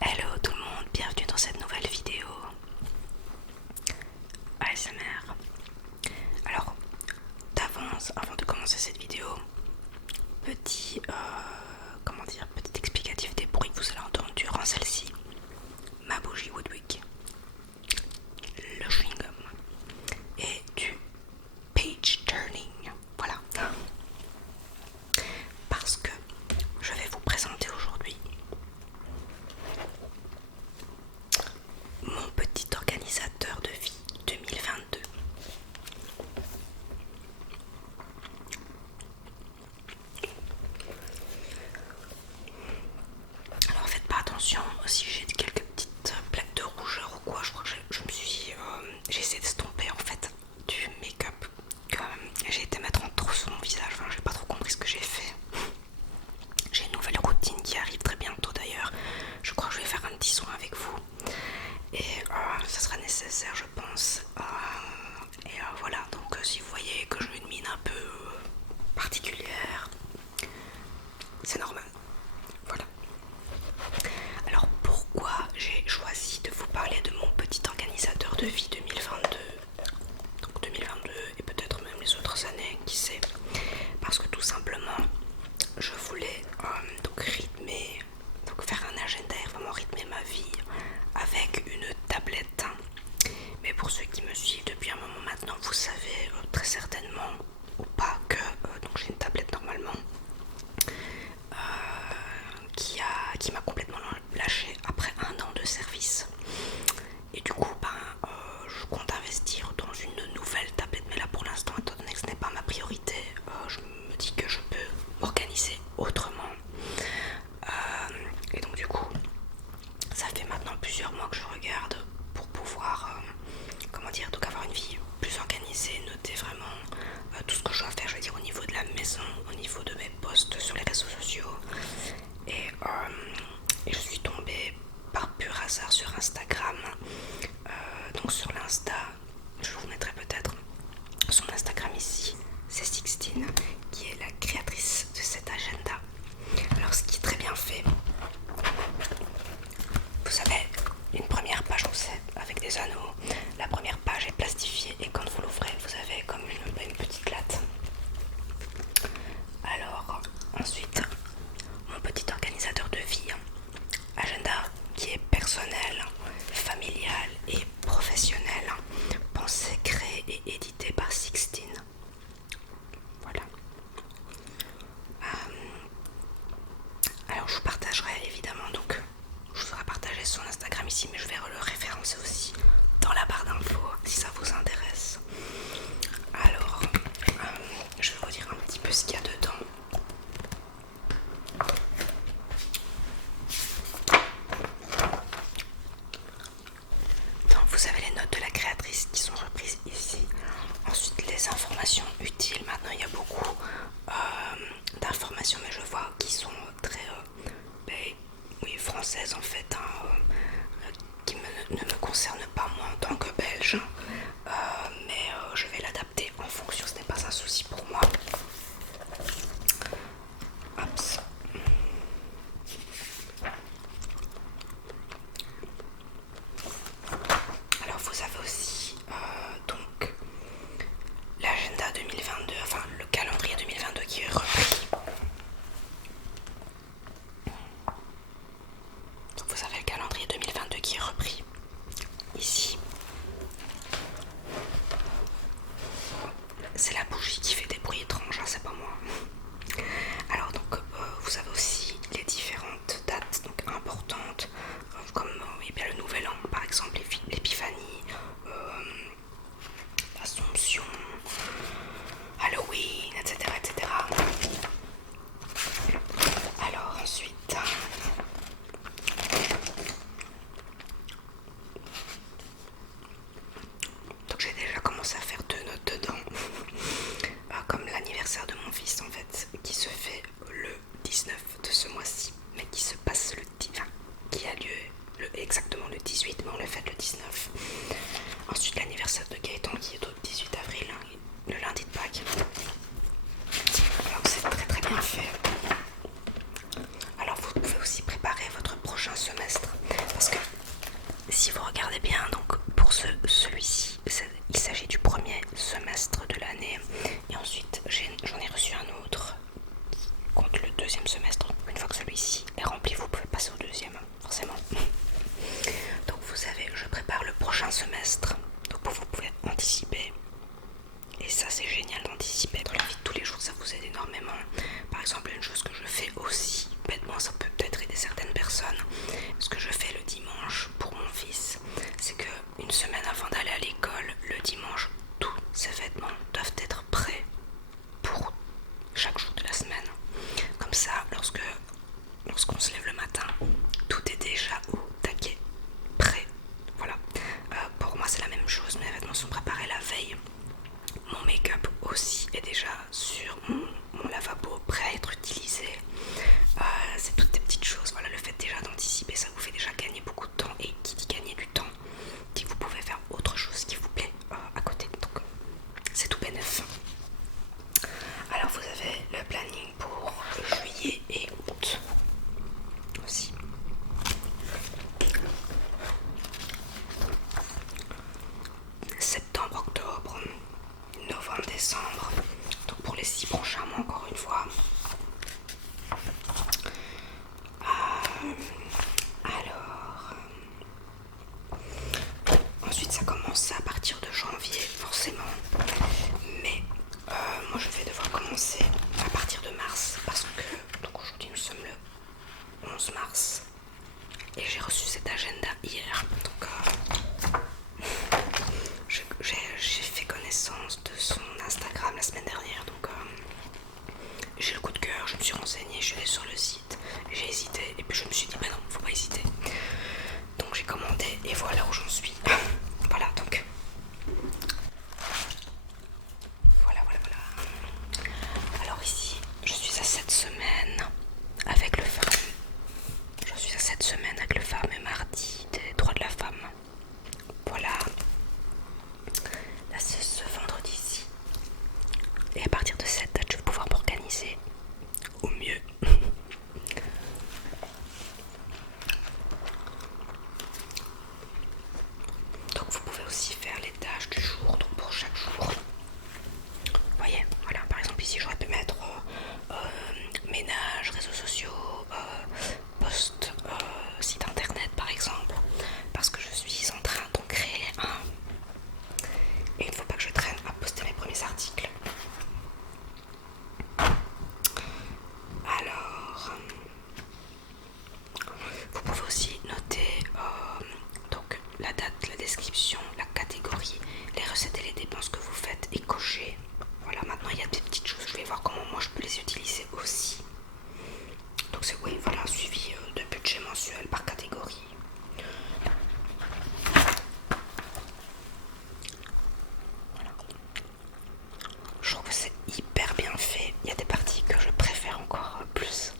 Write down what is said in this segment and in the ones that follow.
Hello tout le monde, bienvenue dans cette nouvelle vidéo ASMR. Alors, d'avance, avant de commencer cette vidéo, petit explicatif des bruits que vous allez entendre durant celle-ci. Ma bougie Woodwick, le chewing-gum et du page turning. Voilà. Parce que je vais vous présenter aujourd'hui mon petit organisateur de vie 2022. Alors faites pas attention si j'ai quelques petites plaques de rougeur ou quoi. Je crois que j'ai essayé d'estomper en fait du make-up que j'ai été mettre en trop sur mon visage. Enfin, j'ai pas trop compris ce que j'ai fait. J'ai une nouvelle routine qui arrive très bientôt d'ailleurs. Je crois que je vais faire un petit soin avec vous. Et ça sera nécessaire je pense. Voilà, donc si vous voyez que j'ai une mine un peu particulière, c'est normal. Voilà. Alors pourquoi j'ai choisi de vous parler de mon petit organisateur de vie 2022, donc 2022 et peut-être même les autres années, qui sait, parce que tout simplement je voulais donc faire un agenda et vraiment rythmer ma vie avec une tablette. Mais pour ceux qui me suivent depuis un moment maintenant, vous savez très certainement ou pas que donc j'ai une tablette normalement qui m'a complètement lâché après un an de service. Et du coup, je compte investir dans une nouvelle tablette. Mais là, pour l'instant, étant donné que ce n'est pas ma priorité, je me dis que je peux m'organiser autrement. Et donc, du coup, ça fait maintenant plusieurs mois que je regarde pour pouvoir, donc avoir une vie plus organisée, noter vraiment tout ce que je dois faire, je veux dire, au niveau de la maison, au niveau de mes posts sur les réseaux sociaux. Et je suis tombée par pur hasard sur Instagram. Donc sur l'Insta, je vous mettrai peut-être son Instagram ici, c'est Sixtine qui est la créatrice de cet agenda. Alors ce qui est très bien fait, vous avez une première page, on sait, avec des anneaux. La première page est plastifiée et quand vous l'ouvrez, vous avez comme une petite latte. Alors ensuite, mon petit organisateur de vie, agenda qui est personnel, familial et professionnel, pensé, créé et édité par Sixtine. Voilà. Alors je vous partagerai évidemment, donc je vous ferai partager son Instagram ici, mais je vais le référencer aussi dans la barre d'infos si ça vous intéresse. Alors je vais vous dire un petit peu ce qu'il y a dedans. Donc vous avez les notes de la créatrice qui sont reprises ici. Ensuite les informations utiles. Maintenant il y a beaucoup d'informations, mais je vois qui sont très françaises en fait, qui ne me concernent pas moi en tant que belge. Mais je vais l'adapter en fonction, ce n'est pas un souci pour moi. Hop. Alors vous avez aussi donc l'agenda 2022, enfin le calendrier 2022 qui est repris. Donc vous avez le calendrier 2022 qui est repris ici. C'est la bougie qui fait des bruits étranges, hein, c'est pas moi. Alors donc vous avez aussi les différentes dates donc importantes, comme bien le nouvel an par exemple, l'épiphanie, l'Assomption, Halloween, etc., etc. Alors ensuite, donc j'ai déjà commencé à faire 2 notes dedans, comme l'anniversaire de mon fils en fait, qui se fait le 19 de ce mois-ci, mais qui se passe qui a lieu exactement le 18, mais on le fête le 19. Ensuite l'anniversaire de Gaëtan qui est au 18 avril, le lundi de Pâques. Alors c'est très très bien fait. Alors vous pouvez aussi préparer votre prochain semestre regardez bien, donc pour celui-ci, il s'agit du premier semestre de l'année. Et ensuite, j'en ai reçu un autre qui compte le deuxième semestre. Une fois que celui-ci est rempli, vous pouvez passer au deuxième, forcément. Donc vous savez, je prépare le prochain semestre. Donc vous pouvez anticiper. Et ça, c'est génial d'anticiper. Dans la vie de tous les jours, ça vous aide énormément. Par exemple, une chose que je fais aussi, bêtement, ça peut peut-être aider certaines personnes. Ce que je fais le dimanche pour mon fils, c'est que une semaine avant d'aller à l'école, le dimanche, tous ses vêtements doivent être prêts pour chaque jour de la semaine. Comme ça, lorsqu'on se lève le matin, tout est déjà au taquet, prêt. Voilà. Pour moi, c'est la même chose. Mes vêtements sont préparés la veille. Mon make-up aussi est déjà sur mon lavabo, prêt à être utilisé. C'est toutes des petites choses. Voilà, le fait déjà d'anticiper, ça vous fait déjà gagner beaucoup de temps. Et qui dit gagner du temps, dit que vous pouvez faire autre chose qui vous plaît à côté. Donc, c'est tout bénef. Alors, vous avez le planning pour juillet et août aussi. Septembre, octobre, novembre, décembre. Donc pour les 6 prochains mois, encore une fois. Alors, ensuite ça commence à partir de janvier, forcément. Mais moi je vais devoir commencer à partir de mars. Parce que, donc aujourd'hui nous sommes le 11 mars. Et j'ai reçu cet agenda hier. Donc j'ai fait connaissance de son Instagram la semaine dernière. Donc j'ai le coup de cœur, je me suis renseignée, je suis allée sur le site, j'ai hésité et puis je me suis dit bah non, faut pas hésiter. Donc j'ai commandé et voilà où j'en suis. Voilà, donc voilà. Alors ici, je suis à 7 semaines avec le fameux. Je suis à 7 semaines avec le fameux mardi des droits de la femme. Voilà. Là c'est ce vendredi-ci. Et à partir de cette date, je vais pouvoir m'organiser au mieux. Donc vous pouvez aussi faire les tâches du jour, donc pour chaque jour. Vous voyez, voilà, par exemple ici j'aurais pu mettre ménage, réseaux sociaux, post, site internet par exemple, parce que je suis en train d'en créer un. Et il ne faut pas que je traîne à poster mes premiers articles. Alors, vous pouvez aussi noter donc la date, la description, la catégorie, les recettes et les dépenses que vous faites et cocher. Voilà, maintenant il y a des petites choses, je vais voir comment moi je peux les utiliser aussi. Donc c'est oui, voilà, un suivi de budget mensuel par catégorie. Voilà. Je trouve que c'est hyper bien fait. Il y a des parties que je préfère encore plus.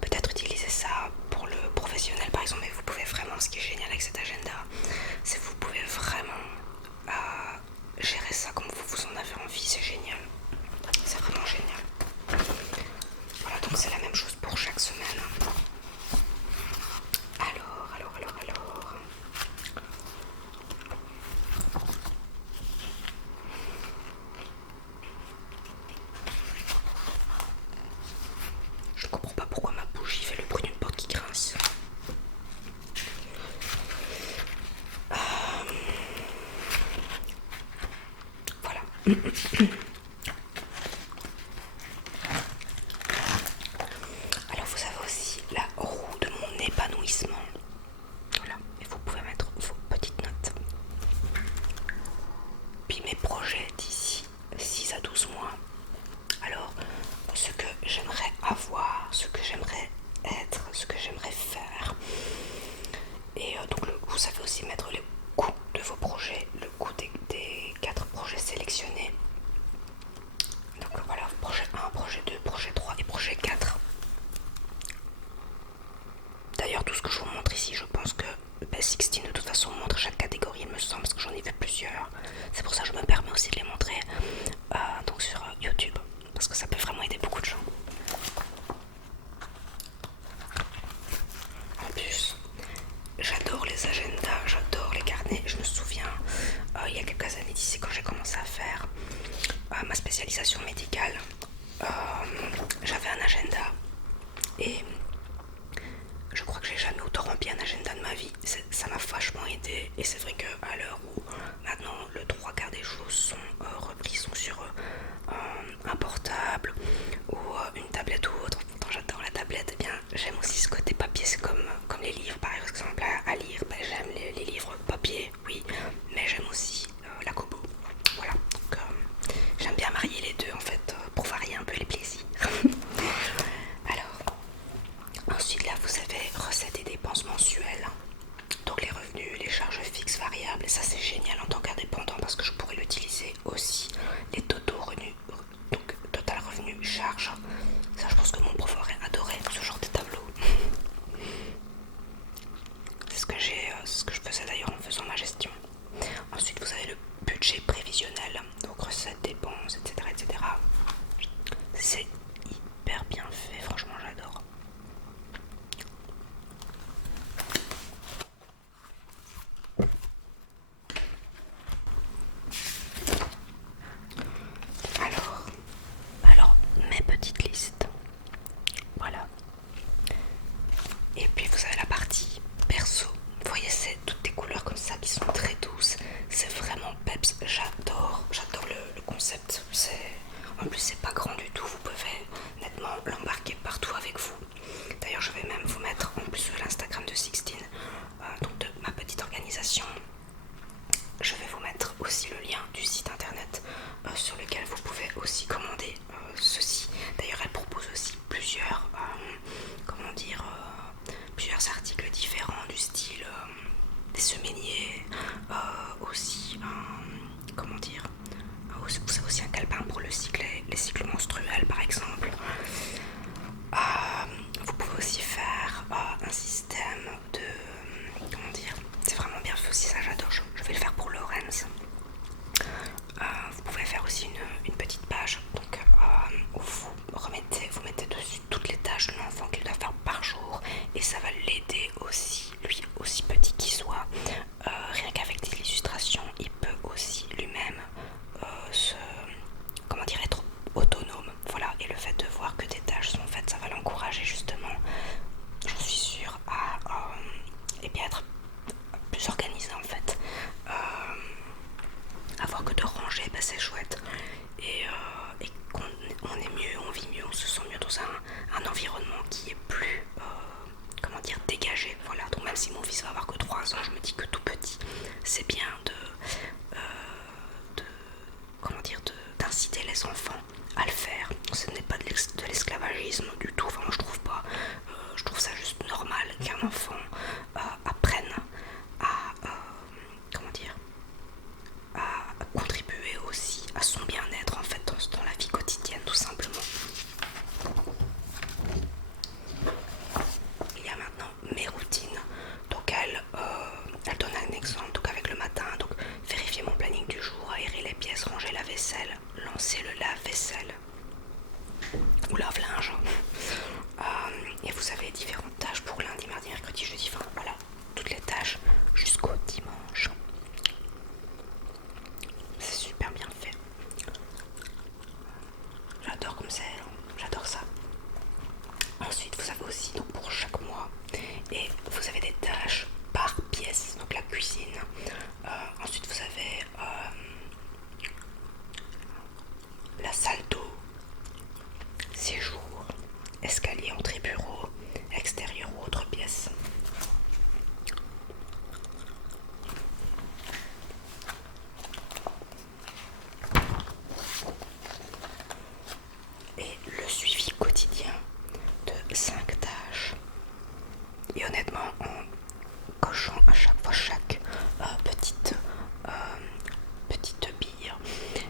Peut-être utiliser ça pour le professionnel par exemple, mais vous pouvez vraiment, ce qui est génial avec cet agenda, c'est que vous pouvez vraiment gérer ça comme vous en avez envie, c'est génial. C'est vraiment génial. Voilà, donc c'est la même chose pour chaque semaine. Alors. Je ne comprends pas pourquoi ma bougie fait le bruit d'une porte qui grince. Voilà. Alors vous avez aussi la roue de mon épanouissement. Voilà, et vous pouvez mettre vos petites notes. Puis mes projets d'ici 6 à 12 mois. Alors, ce que j'aimerais avoir, ce que j'aimerais être, ce que j'aimerais faire. Et donc vous savez aussi mettre les coûts de vos projets, le coût des 4 projets sélectionnés. Donc voilà, projet 1, projet 2, projet 3 et projet 4. D'ailleurs, tout ce que je vous montre ici, je pense que Sixteen de toute façon montre chaque catégorie, il me semble, parce que j'en ai vu plusieurs. C'est pour ça que je me permets aussi de les montrer donc sur YouTube, parce que ça peut vraiment aider beaucoup de gens. En plus, j'adore les agendas, j'adore consultation médicale, j'avais un agenda et je crois que j'ai jamais autant rempli un agenda de ma vie. Ça m'a vachement aidé et c'est vrai qu'à l'heure où maintenant le trois quarts des choses sont repris, sont sur un portable ou une tablette ou autre. Pourtant j'adore la tablette, et bien j'aime aussi ce côté papier. C'est comme les livres par exemple à lire. Ben, j'aime les livres papier, oui, mais j'aime aussi la Kobo. Voilà, donc j'aime bien marier les deux en fait pour varier un peu les plaisirs. Alors, ensuite là vous avez recettes et dépenses mensuelles. Donc les revenus, les charges fixes variables, et ça c'est génial en tant qu'indépendant parce que je pourrais l'utiliser aussi. Les totaux revenus, donc total revenu, charge. Ça je pense que mon prof aurait adoré ce genre de tableau. C'est ce que je faisais d'ailleurs en faisant ma gestion. Ensuite vous avez le budget prévisionnel, donc recettes, dépenses, etc. etc. C'est hyper bien fait, franchement j'adore. Alors, mes petites listes. Voilà. Et puis vous avez la partie perso. Vous voyez, c'est toutes des couleurs comme ça qui sont très douces. C'est vraiment peps. J'adore le concept. En plus, c'est pas grand du tout. Vous pouvez nettement l'embarquer partout avec vous. D'ailleurs, je vais même vous mettre en plus sur l'Instagram de Sixtine, donc de ma petite organisation. Je vais vous mettre aussi le lien du site internet sur lequel vous pouvez aussi commander ceci. D'ailleurs, elle propose aussi plusieurs, plusieurs articles différents du style des semainiers, aussi, vous avez aussi un calepin pour les cycles menstruels par exemple. Vous pouvez aussi faire un système de, c'est vraiment bien fait aussi, ça j'adore, je vais le faire pour Lorenz. Vous pouvez faire aussi une petite page donc, où vous mettez dessus toutes les tâches de l'enfant qu'il doit faire par jour, et ça va l'aider aussi, lui aussi petit qu'il soit, rien qu'avec des illustrations il peut aussi lui-même être autonome. Voilà, et le fait de voir que des tâches sont faites, ça va l'encourager justement, j'en suis sûre, à être plus organisé en fait. À voir que de ranger, bah, c'est chouette, et qu'on est mieux, on vit mieux, on se sent mieux dans un environnement qui est plus dégagé. Voilà, donc même si mon fils va avoir que 3 ans, je me dis que tout petit c'est bien d'inciter les enfants à le faire. Ce n'est pas de l'esclavagisme du tout, enfin moi je trouve pas, je trouve ça juste normal qu'un enfant apprenne à à contribuer aussi à son bien-être en fait dans la vie quotidienne tout simplement. Il y a maintenant mes routines, donc elle donne un exemple, donc avec le matin, donc vérifier mon planning du jour, aérer les pièces, ranger la vaisselle, lancer le lave-vaisselle ou lave-linge, et vous avez différentes tâches pour lundi, mardi, mercredi, jeudi, enfin voilà, toutes les tâches jusqu'au dimanche. C'est super bien fait. J'adore comme c'est, j'adore ça. Ensuite vous avez aussi donc pour chaque mois, et vous avez des tâches par pièce, donc la cuisine. Ensuite vous avez la salle d'eau, séjour, escalier, entrée, bureau, extérieur ou autre pièce. Et le suivi quotidien de 5 tâches. Et honnêtement, en cochant à chaque fois chaque petite bille,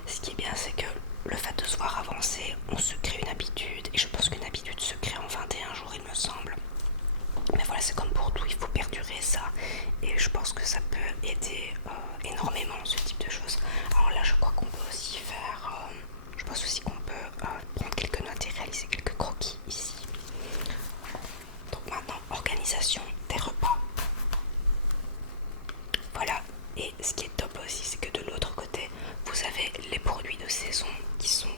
ce qui est bien, c'est que le fait de se voir avancer, on se crée une habitude, et je pense qu'une habitude se crée en 21 jours il me semble. Mais voilà, c'est comme pour tout, il faut perdurer ça, et je pense que ça peut aider énormément ce type de choses. Alors là je crois qu'on peut aussi faire, je pense aussi qu'on peut prendre quelques notes et réaliser quelques croquis ici. Donc maintenant, organisation des repas. Voilà, et ce qui est top aussi, c'est que de l'autre côté, vous avez les produits de saison qui sont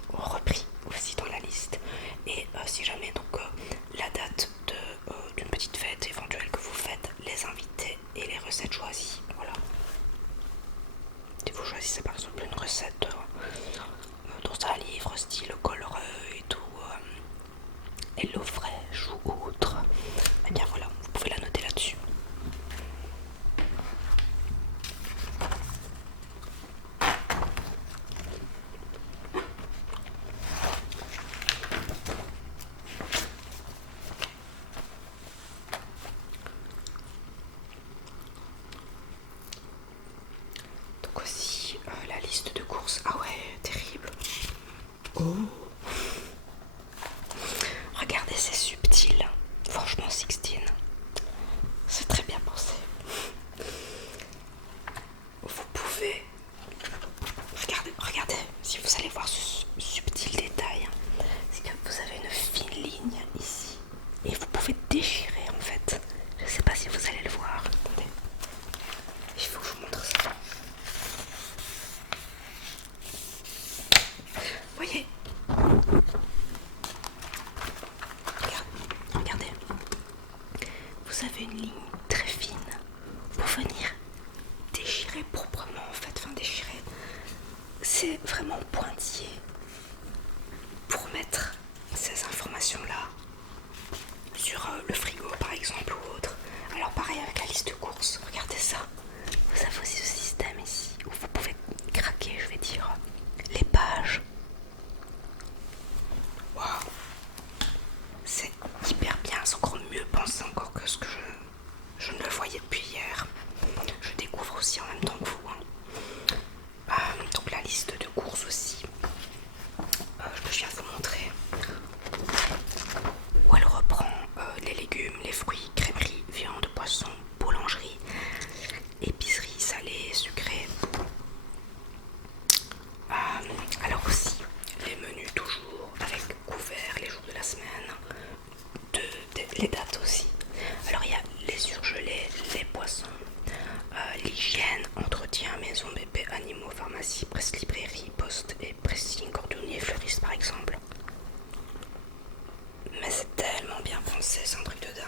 vous avez une ligne très fine pour venir déchirer proprement en fait, enfin déchirer, c'est vraiment pointillé pour mettre ces informations là sur le frigo par exemple ou autre. Alors pareil avec la liste de courses, regardez ça, vous avez aussi ce système ici où vous pouvez craquer, je vais dire, les pages. Waouh, c'est hyper bien, c'est encore mieux pensé encore que ce que je ne le voyais depuis hier. Je découvre aussi en même temps que vous. Donc la liste de courses aussi, je viens de vous montrer, où elle reprend les légumes, les fruits, crèmerie, viande, poisson, boulangerie, épicerie, salée, sucrée. Alors aussi les menus toujours avec couvert, les jours de la semaine, les dates aussi. Alors il y a les surgelés, les poissons, l'hygiène, entretien, maison, bébé, animaux, pharmacie, presse, librairie, poste et pressing, cordonnier, fleuriste par exemple. Mais c'est tellement bien pensé, c'est un truc de dingue.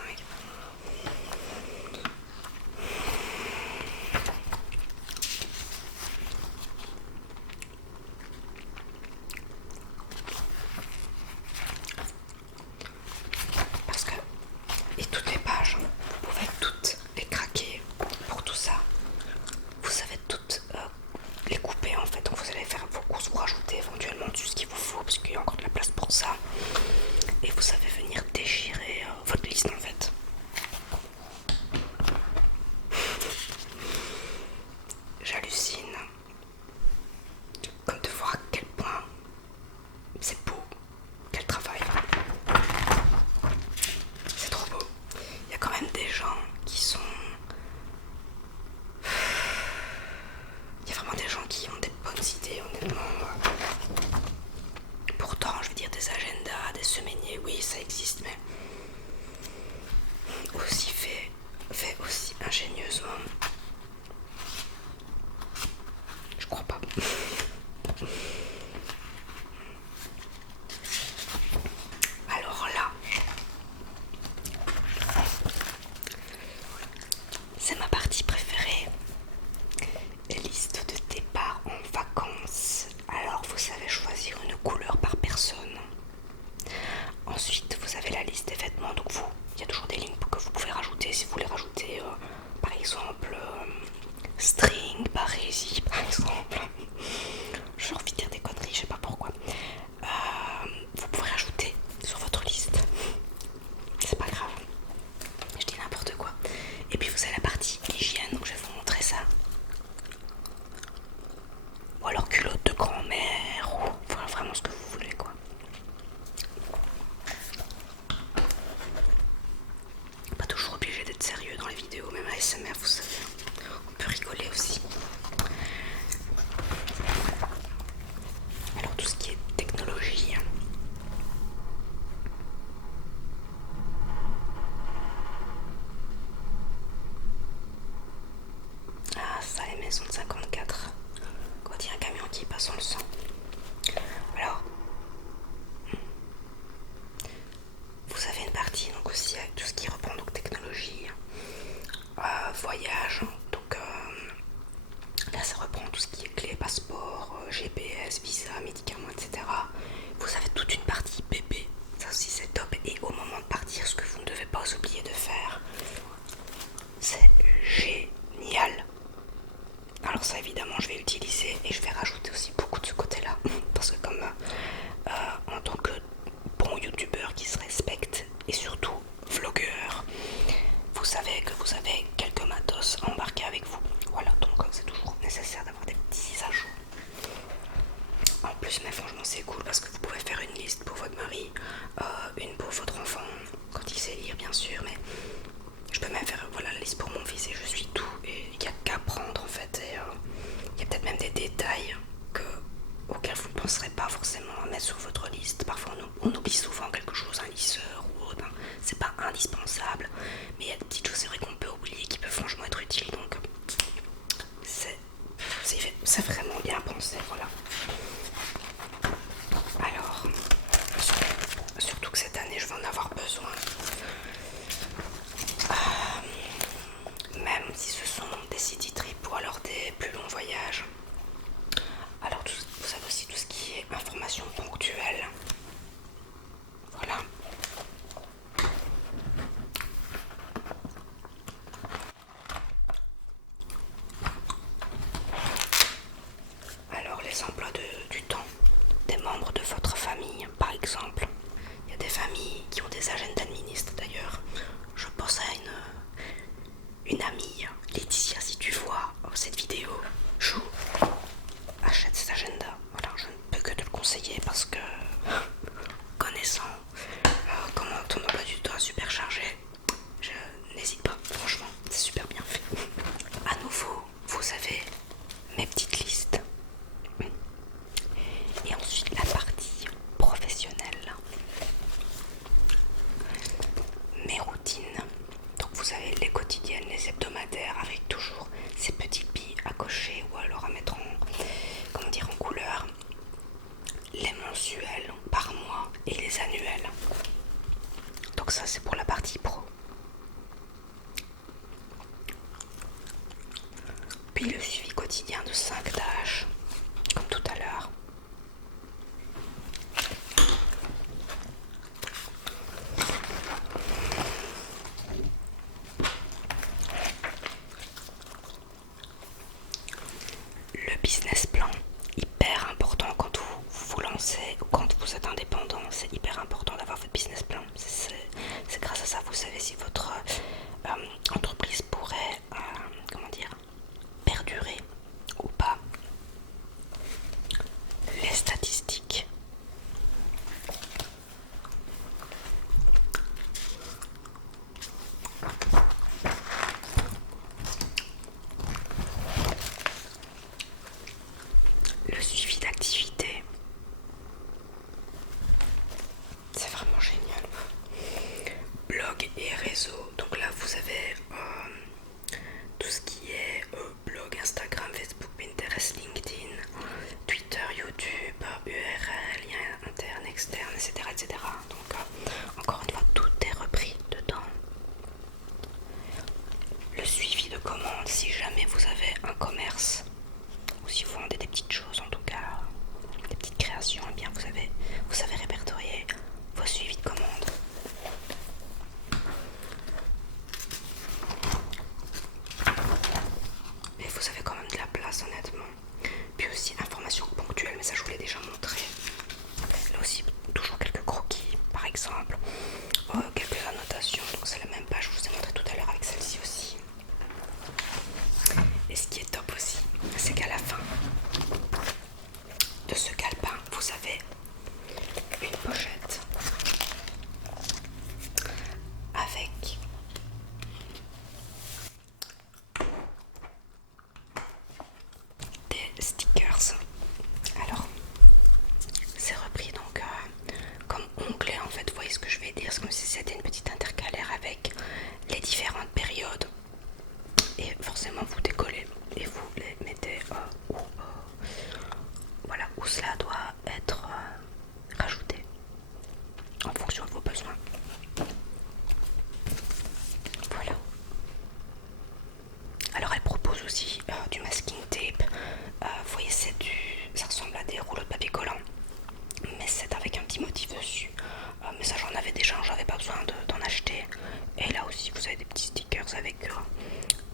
Parce que, et toutes les pages, vous pouvez toutes les craquer pour tout ça. Vous savez toutes les couper en fait, donc vous allez faire vos courses, vous rajoutez éventuellement tout ce qu'il vous faut, parce qu'il y a encore de la place pour ça. Et vous savez venir déchirer votre liste en fait. J'hallucine comme de voir à quel point c'est beau, quel travail. C'est trop beau. Il y a quand même des gens qui sont... Il y a vraiment des gens qui ont des bonnes idées, honnêtement. Pourtant, je veux dire, des agendas, des semainiers, oui, ça existe, mais aussi fait aussi ingénieusement. Je crois pas. Alors là, c'est ma partie préférée. Liste de départ en vacances. Alors vous savez choisir une couleur par personne. Ensuite vous avez la liste des vêtements. Donc vous, il y a toujours des lignes que vous pouvez rajouter si vous voulez rajouter par exemple string, barésie par exemple. J'ai envie de dire des conneries, je sais pas pourquoi. Vous pouvez rajouter sur votre liste. C'est pas grave. Je dis n'importe quoi. Et puis vous avez la partie hygiène, donc je vais vous montrer ça. Ou alors culotte de grand-mère, ou voilà, vraiment ce que vous voulez quoi. Pas toujours obligé d'être sérieux dans les vidéos, même ASMR vous savez, on peut rigoler aussi. Alors tout ce qui est technologie, ah ça, les maisons de 54, quand il y a un camion qui passe, on le sent. Alors vous avez une partie donc aussi avec tout ce qui reprend donc technologie, voyage, donc là ça reprend tout ce qui est clé, passeport, GPS, visa, médicaments, etc. Vous avez toute une partie bébé, ça aussi c'est top. Et au moment de partir, ce que vous ne devez pas oublier de faire, c'est génial. Alors ça évidemment je vais utiliser et je vais rajouter aussi beaucoup de ce côté là, parce que comme en tant que bon youtubeur qui se respecte et surtout vlogueur, vous savez que vous avez quelques matos embarqués avec vous. Voilà, donc c'est toujours nécessaire d'avoir des petits ajouts. En plus, mais franchement c'est cool parce que vous pouvez faire une liste pour votre mari, une pour votre enfant, quand il sait lire bien sûr, mais je peux même faire voilà, la liste pour mon fils et je suis tout. Et il n'y a qu'à prendre en fait. Et il y a peut-être même des détails auxquels vous ne penserez pas forcément à mettre sur votre liste. Parfois on oublie souvent quelque chose, un lisseur ou autre. C'est pas indispensable, mais il y a des petites choses c'est vrai qu'on peut oublier qui peuvent franchement être utiles. Donc c'est vraiment bien pensé, voilà. Alors, surtout que cette année je vais en avoir besoin. quels emplois du temps des membres de votre famille, par exemple. Il y a des familles qui ont des agendas de ministre d'ailleurs. Je pense à une amie, Laetitia, si tu vois cette vidéo, joue, achète cet agenda. Voilà, je ne peux que te le conseiller parce que, connaissant comment ton emploi du temps est super chargé, je n'hésite pas, franchement, c'est super bien fait. À nouveau, vous avez mes petites listes. Et ensuite la partie professionnelle. Mes routines. Donc vous avez les quotidiennes, les hebdomadaires avec toujours ces petites billes à cocher ou alors à mettre en couleur. Les mensuels par mois et les annuels. Donc ça c'est pour la partie pro. Puis le suivi quotidien de 5 tâches, comme tout à l'heure. Le business plan, hyper important quand vous vous lancez ou quand vous êtes indépendant, c'est hyper important d'avoir votre business plan. C'est grâce à ça vous savez si votre entreprise pourrait, perdurer ou pas. Les statistiques. Le suivi d'activité. C'est vraiment génial. Blog et réseau. Donc là vous avez tout ce qui est blog, Instagram, Facebook, Pinterest, LinkedIn, Twitter, YouTube, URL, liens internes, externes, etc. etc. Donc encore une fois, tout est repris dedans. Le suivi de commandes, si jamais vous avez un commerce ou si vous vendez des petites choses, en tout cas des petites créations, eh bien vous savez répertorier vos suivis de commandes. Et vous avez quand même de la place, honnêtement. Puis aussi information ponctuelle, mais ça je vous l'ai déjà montré. Là aussi toujours quelques croquis par exemple, quelques annotations, donc c'est la même page que je vous ai montré tout à l'heure avec celle-ci aussi. Et ce qui est top aussi, c'est qu'à la fin de ce calepin vous avez une pochette avec des stickers. Alors c'est repris donc comme onglet en fait, vous voyez ce que je vais dire, c'est comme si c'était une petite intercalaire avec les différentes périodes et forcément vous décollez et vous les mettez où cela doit être rajouté en fonction de vos besoins. Voilà. Alors elle propose aussi du masking tape. Vous voyez, ça ressemble à des rouleaux de papier collant, mais c'est avec un petit motif dessus. Mais ça j'en avais déjà, j'avais pas besoin d'en acheter. Et là aussi vous avez des petits stickers avec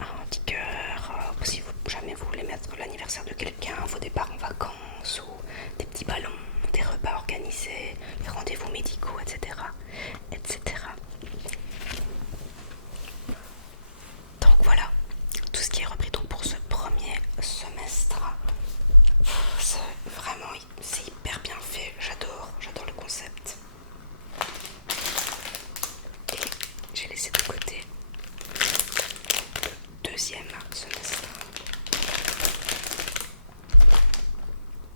un petit cœur, si jamais vous voulez mettre l'anniversaire de quelqu'un, vos départs en vacances ou des petits ballons, des repas organisés, les rendez-vous médicaux, etc. etc. Donc voilà, tout ce qui est repris donc pour ce premier semestre. C'est hyper bien fait, j'adore le concept. Et j'ai laissé de côté le deuxième semestre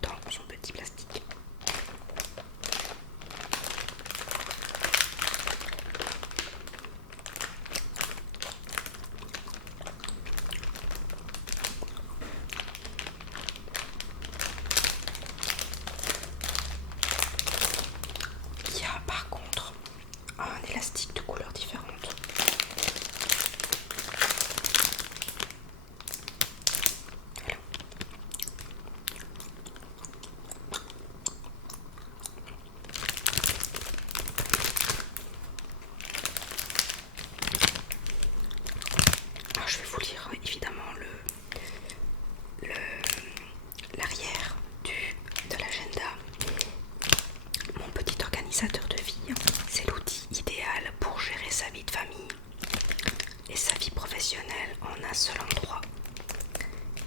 dans son petit plastique. Il y a par contre un élastique de couleurs différentes. Voilà. Alors je vais vous lire évidemment l'arrière du organisateur de vie, c'est l'outil idéal pour gérer sa vie de famille et sa vie professionnelle en un seul endroit.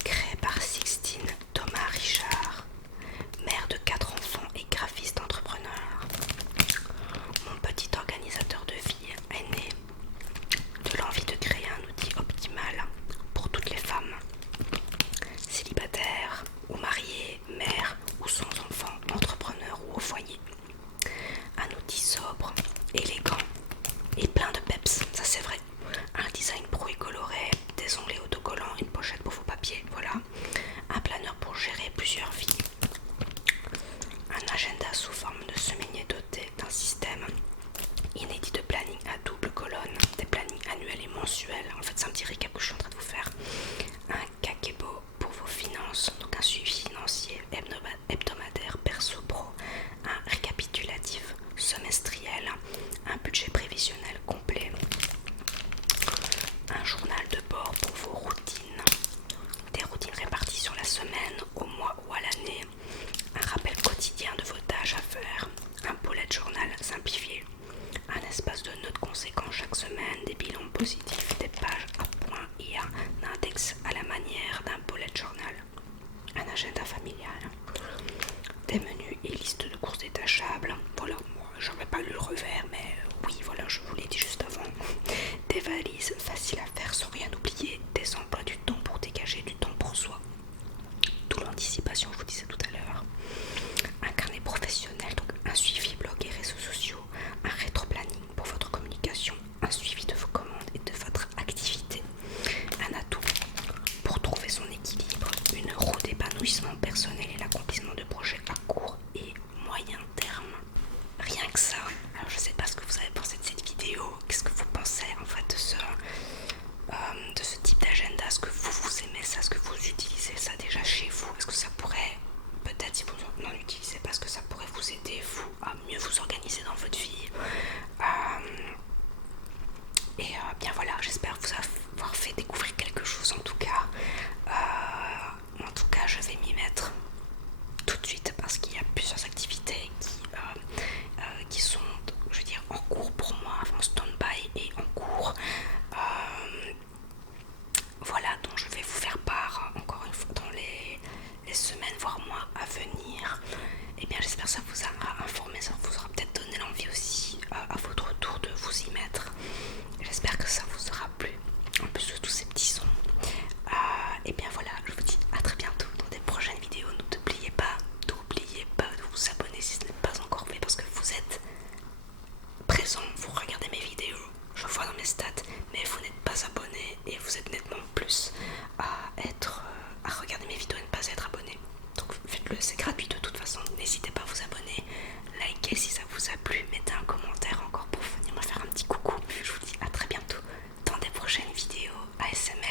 Créé par Sixtine Thomas Richard, mère de 4 enfants et graphiste entrepreneur, mon petit organisateur de vie est né de l'envie de créer un outil optimal pour toutes les femmes, célibataires ou mariées, mères ou sans enfants, entrepreneurs ou au foyer. Un outil sobre, élégant et plein de peps, ça c'est vrai. Un design pro et coloré, des onglets autocollants, une pochette pour vos papiers, voilà. Un planeur pour gérer plusieurs vies. Un agenda sous forme de semainier doté d'un système inédit de planning à double colonne, des plannings annuels et mensuels. En fait, c'est un petit récap que je suis en train de vous faire. Un kakebo pour vos finances, donc un suivi financier hebdomadaire perso pro, un récapitulatif semestriel, un budget prévisionnel complet, un journal de bord pour vos routines, des routines réparties sur la semaine, au mois ou à l'année, un rappel quotidien de vos tâches à faire, un bullet journal simplifié, un espace de notes conséquents chaque semaine, des bilans positifs, des pages à points et un index à la manière d'un bullet journal, un agenda familial, des menus et listes de courses détachables. Voilà, moi j'aurais pas lu le revers, mais oui, voilà, je vous l'ai dit juste avant. Des valises faciles à faire sans rien oublier, des emplois du temps pour dégager du temps pour soi. D'où l'anticipation, je vous disais tout à l'heure. Un carnet professionnel, donc un suivi blog et réseaux sociaux, un rétro-planning pour votre communication, un suivi de vos commandes et de votre activité, un atout pour trouver son équilibre, une roue d'épanouissement personnel et l'accomplissement de projets à court et moyen terme. Rien que ça. Alors je sais pas ce que vous avez pensé de cette vidéo, qu'est-ce que vous pensez en fait de ce type d'agenda, est-ce que vous aimez ça, est-ce que vous utilisez ça déjà chez vous, est-ce que ça pourrait, peut-être si vous n'en utilisez pas, est-ce que ça pourrait vous aider vous à mieux vous organiser dans votre vie. Bien voilà, j'espère vous avoir fait découvrir quelque chose en tout cas. En tout cas, je vais m'y mettre tout de suite parce qu'il y a plusieurs activités qui sont, je veux dire, en cours pour moi, en stand-by et en cours. Voilà, dont je vais vous faire part encore une fois dans les semaines voire mois à venir. Et bien j'espère que ça vous aura informé, ça vous aura peut-être donné l'envie aussi à votre tour de vous y mettre. J'espère que ça vous aura plu, en plus de tous ces petits sons. Et bien voilà, je vous dis à très bientôt dans des prochaines vidéos. N'oubliez pas de vous abonner si ce n'est pas encore fait, parce que vous êtes présent, vous regardez mes vidéos, je vois dans mes stats, mais vous n'êtes pas abonné et vous êtes nettement plus à regarder mes vidéos et ne pas être abonné. Donc faites-le, c'est gratuit de toute façon. N'hésitez pas à vous abonner, likez si ça vous a plu, mettez un commentaire encore pour venir me faire un petit coucou. Je vous dis à très bientôt dans des prochaines vidéos ASMR.